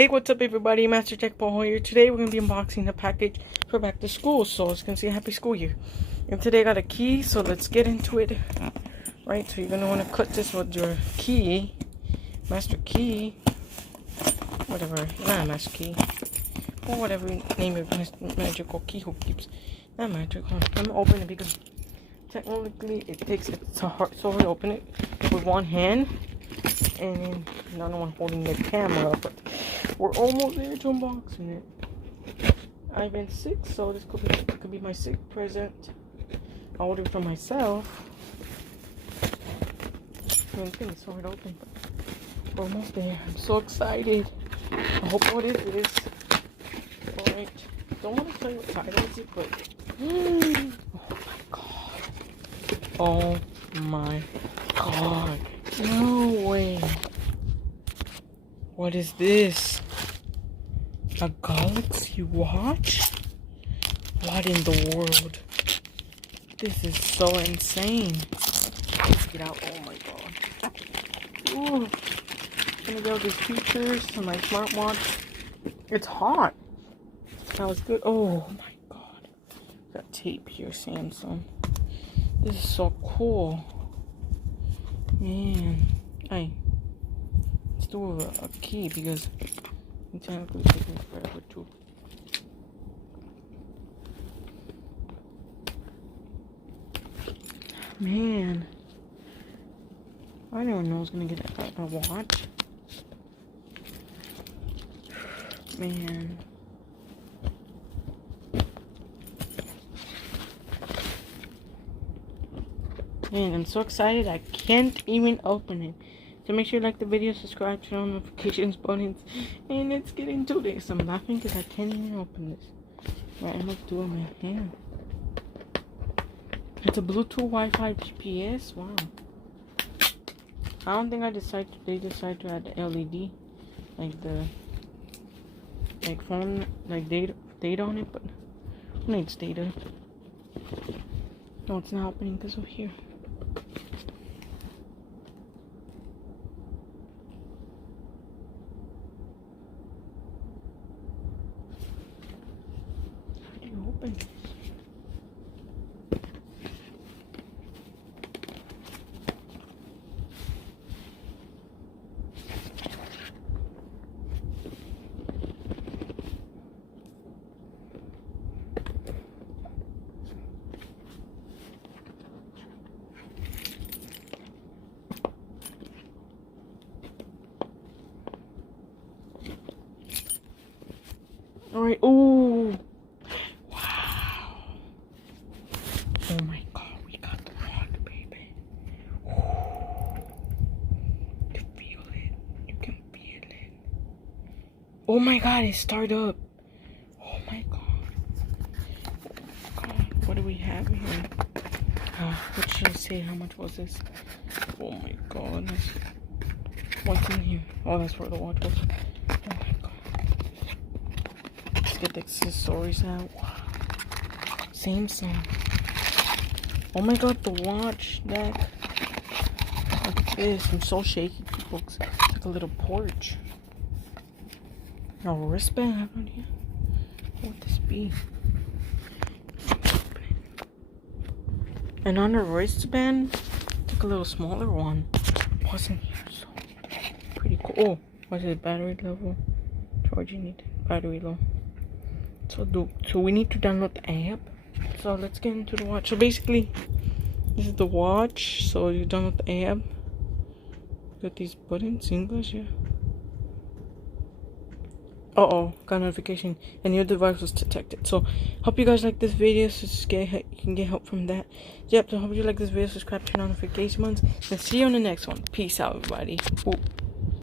Hey, what's up everybody? Master Tech Paul here. Today we're going to be unboxing the package for back to school. So it's going to say happy school year. And today I got a key, so let's get into it. Right, so you're going to want to cut this with your key. Master key. Whatever, not master key. Or whatever you name your magical key who keeps. Not magical. I'm going to open it because technically it takes it so hard to open it with one hand. And another one holding the camera, but we're almost there to unboxing it. I've been sick, so this could be my sick present. I ordered for myself. I don't think it's hard open, but we're almost there. I'm so excited. I hope what it is. Alright. Don't want to tell you what title is it, but oh my god. No way. What is this? A Galaxy Watch? What in the world? This is so insane. Let's get out. Oh my god. Ooh. Gonna get all these features on my smartwatch. It's hot. That was good. Oh my god. Got tape here, Samsung. This is so cool. Man. Hey. Let's do a key because it's technically taking forever too. Man. I didn't even know I was gonna get a watch. Man. Man, I'm so excited I can't even open it. So make sure you like the video, subscribe, turn on notifications buttons, and let's get into this. I'm laughing because I can't even open this. Right, I'm gonna do it in my hand. It's a Bluetooth Wi-Fi GPS. Wow. I don't think they decide to add the LED, like the phone, like data on it, but who needs data? No, it's not opening because of here. Open. All right. Ooh. Oh my god, we got the rock, baby. Ooh. You feel it. You can feel it. Oh my god, it started up. Oh my god. Oh my god, what do we have here? What should I say? How much was this? Oh my god. What's in here? Oh, that's where the watch was. Oh my god. Let's get the accessories out. Wow. Samsung. Oh my god, the watch neck. Look at this. I'm so shaky, people. It's like a little porch. A wristband around here. What would this be? And on the wristband, took a little smaller one. Wasn't here, so pretty cool. Oh, what's it? Battery level. Charging it. Battery low. So we need to download the app. So let's get into the watch. So basically, this is the watch. So you download the app. Got these buttons, English, yeah. Got a notification, and your device was detected. So hope you guys like this video. So you can get help from that. Yep. So hope you like this video. Subscribe, turn on notification buttons, and see you on the next one. Peace out, everybody. Ooh.